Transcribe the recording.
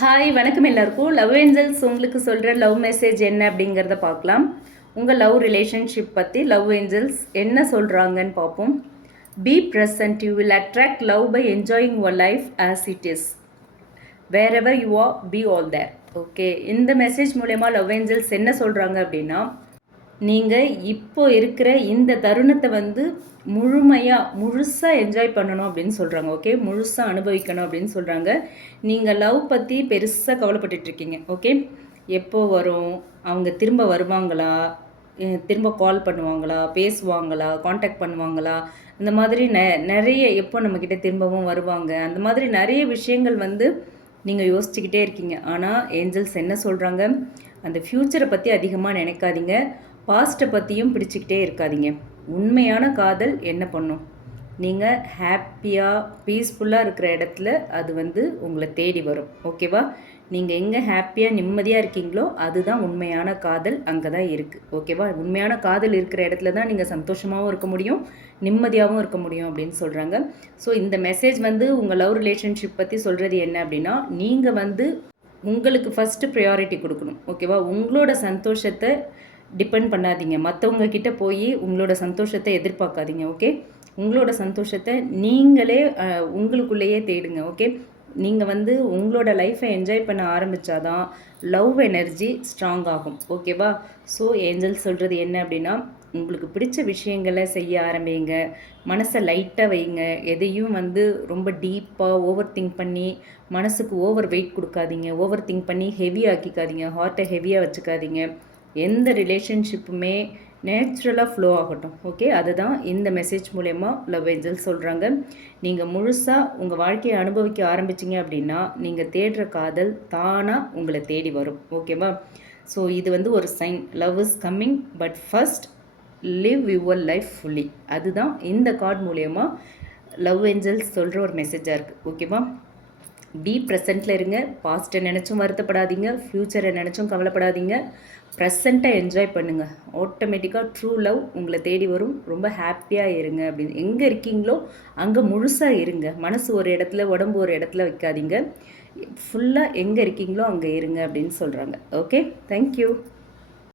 Hi வணக்கம் எல்லாருக்கும். Love Angeles உங்களுக்கு சொல்கிற லவ் மெசேஜ் என்ன அப்படிங்கிறத பார்க்கலாம். உங்கள் லவ் ரிலேஷன்ஷிப் பற்றி லவ் ஏஞ்சல்ஸ் என்ன சொல்கிறாங்கன்னு பார்ப்போம். Be present, you will attract love by enjoying your life as it is. Wherever you are, be all there. Okay, இந்த மெசேஜ் மூலயமா லவ் ஏஞ்சல்ஸ் என்ன சொல்கிறாங்க அப்படின்னா, நீங்கள் இப்போ இருக்கிற இந்த தருணத்தை முழுசாக என்ஜாய் பண்ணணும் அப்படின்னு சொல்கிறாங்க. ஓகே, முழுசாக அனுபவிக்கணும் அப்படின்னு சொல்கிறாங்க. நீங்கள் லவ் பற்றி பெருசாக கவலைப்பட்டுட்ருக்கீங்க. ஓகே, எப்போ வரும், அவங்க திரும்ப வருவாங்களா, திரும்ப கால் பண்ணுவாங்களா, பேசுவாங்களா, காண்டாக்ட் பண்ணுவாங்களா, இந்த மாதிரி நிறைய எப்போ நம்மக்கிட்ட திரும்பவும் வருவாங்க, அந்த மாதிரி நிறைய விஷயங்கள் நீங்கள் யோசிச்சுக்கிட்டே இருக்கீங்க. ஆனால் ஏஞ்சல்ஸ் என்ன சொல்கிறாங்க, அந்த ஃப்யூச்சரை பற்றி அதிகமாக நினைக்காதீங்க, பாஸ்ட்டை பற்றியும் பிடிச்சிக்கிட்டே இருக்காதீங்க. உண்மையான காதல் என்ன பண்ணும், நீங்கள் ஹாப்பியாக பீஸ்ஃபுல்லாக இருக்கிற இடத்துல அது உங்களை தேடி வரும். ஓகேவா, நீங்கள் எங்கே ஹாப்பியாக நிம்மதியாக இருக்கீங்களோ அதுதான் உண்மையான காதல், அங்கே தான் இருக்குது. ஓகேவா, உண்மையான காதல் இருக்கிற இடத்துல தான் நீங்கள் சந்தோஷமாகவும் இருக்க முடியும், நிம்மதியாகவும் இருக்க முடியும் அப்படின்னு சொல்கிறாங்க. ஸோ இந்த மெசேஜ் உங்கள் லவ் ரிலேஷன்ஷிப் பற்றி சொல்கிறது என்ன அப்படின்னா, நீங்கள் உங்களுக்கு ஃபஸ்ட்டு ப்ரையாரிட்டி கொடுக்கணும். ஓகேவா, உங்களோட சந்தோஷத்தை டிபெண்ட் பண்ணாதீங்க, மற்றவங்க கிட்ட போய் உங்களோட சந்தோஷத்தை எதிர்பார்க்காதீங்க. ஓகே, உங்களோட சந்தோஷத்தை நீங்களே உங்களுக்குள்ளேயே தேடுங்க. ஓகே, நீங்கள் உங்களோட லைஃப்பை என்ஜாய் பண்ண ஆரம்பித்தாதான் லவ் எனர்ஜி ஸ்ட்ராங் ஆகும். ஓகேவா, ஸோ ஏஞ்சல் சொல்கிறது என்ன அப்படின்னா, உங்களுக்கு பிடிச்ச விஷயங்களை செய்ய ஆரம்பிங்க, மனசை லைட்டாக வைங்க, எதையும் ரொம்ப டீப்பாக ஓவர் திங்க் பண்ணி மனசுக்கு ஓவர் வெயிட் கொடுக்காதீங்க, ஓவர் திங்க் பண்ணி ஹெவி ஆக்கிக்காதீங்க, ஹார்ட்டை ஹெவியாக வச்சுக்காதீங்க. எந்த ரிலேஷன்ஷிப்புமே நேச்சுரலாக ஃப்ளோ ஆகட்டும். ஓகே, அதுதான் இந்த மெசேஜ் மூலயமா லவ் ஏஞ்சல் சொல்கிறாங்க. நீங்கள் முழுசாக உங்கள் வாழ்க்கையை அனுபவிக்க ஆரம்பிச்சிங்க அப்படின்னா நீங்கள் தேடுற காதல் தானாக உங்களை தேடி வரும். ஓகேவா, ஸோ இது ஒரு sign, love is coming, but first live your life fully. அதுதான் இந்த கார்டு மூலயமா லவ் ஏஞ்சல்ஸ் சொல்கிற ஒரு மெசேஜாக இருக்குது. ஓகேவா, பி ப்ரெசண்ட்டில் இருங்க, பாஸ்ட்டை நினச்சும் வருத்தப்படாதீங்க, ஃப்யூச்சரை நினச்சும் கவலைப்படாதீங்க, ப்ரெசண்ட்டை என்ஜாய் பண்ணுங்கள். ஆட்டோமேட்டிக்காக ட்ரூ லவ் உங்களை தேடி வரும். ரொம்ப ஹாப்பியாக இருங்க. அப்படின்னு எங்கே இருக்கீங்களோ அங்கே முழுசாக இருங்க. மனசு ஒரு இடத்துல, உடம்பு ஒரு இடத்துல வைக்காதீங்க, ஃபுல்லாக எங்கே இருக்கீங்களோ அங்கே இருங்க அப்படின்னு சொல்கிறாங்க. Okay, thank you.